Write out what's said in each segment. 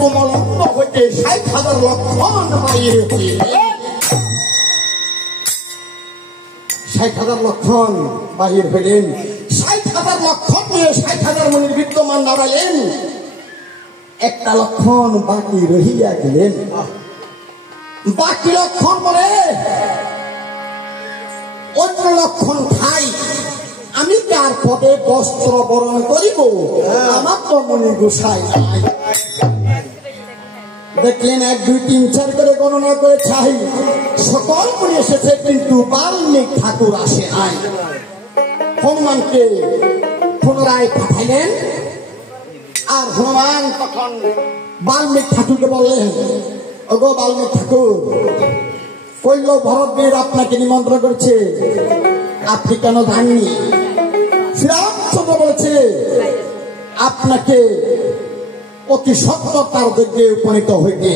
কোমলঙ্গ হইতে 60,000 লক্ষণ বাহির হইলেন। 60,000 লক্ষণ বাহির হইলেন। 60,000 লক্ষণ নিয়ে 60,000 মনির বিদ্যমান দাঁড়ালেন। একটা লক্ষণ বাকি রহিয়া গেলেন। বাকি লক্ষণ বলে অন্য লক্ষণ খাই, আমি কার পদে বস্ত্র বরণ করিব, আমার তো মনি গোসাই নাই। দেখলেন 1 2 3 4 করে গণনা করে চাই, সকল মনি এসেছে, কিন্তু বাল্মীকি ঠাকুর আসে নাই। হনুমানকে পুনরায় পাঠাইলেন। আর হনুমান তখন বাল্মীকি ঠাকুরকে বললেন, ওগো বাল্মীকি ঠাকুর, কইল ভরতবীর আপনাকে নিমন্ত্রণ করেছে, আপনি কেন যাননি? শ্রীরামচন্দ্র বলেছে আপনাকে অতি সত্তরতার যজ্ঞে উপনীত হইতে।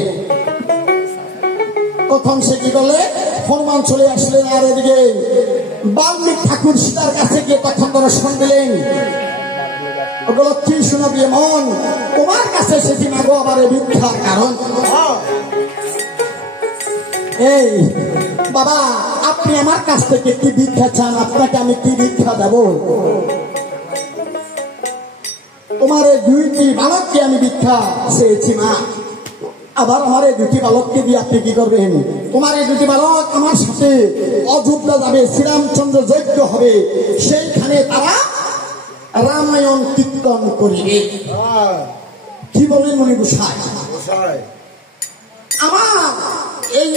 তখন সে কি করলে, হনুমান চলে আসলেন। আর এদিকে বাল্মীকি ঠাকুর সীতার কাছে গিয়ে তখন দর্শন দিলেন। ওগুলো কি শোনাবি মন, তোমার কাছে সেটি মাগো আবার ভিক্ষার কারণ। এই বাবা, আপনি আমার কাছ থেকে কি ভিক্ষা চান? আপনাকে আমি কি ভিক্ষা দেব? তোমার এই 2টি বালককে আমি ভিক্ষা চেয়েছি মা। আবার আমার এই 2টি বালককে দিয়ে আপনি কি করবেন? তোমার এই 2টি বালক আমার সাথে অযোধ্যা যাবে, শ্রীরামচন্দ্র যজ্ঞ হবে, সেইখানে তারা রামায়ণ কীর্তন করিবে। কি বলেন মনি গোসাই? আমার এই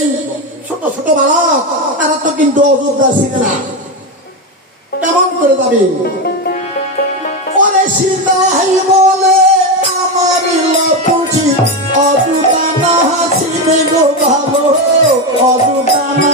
ছোট ছোট বালক তারা তো কিন্তু অযোধ্যা ছিল না, কেমন করে যাবে? সীতাই বলে আমার লপুচি অযোধ্যা না হাসিবে গো ভালো, অযোধ্যা না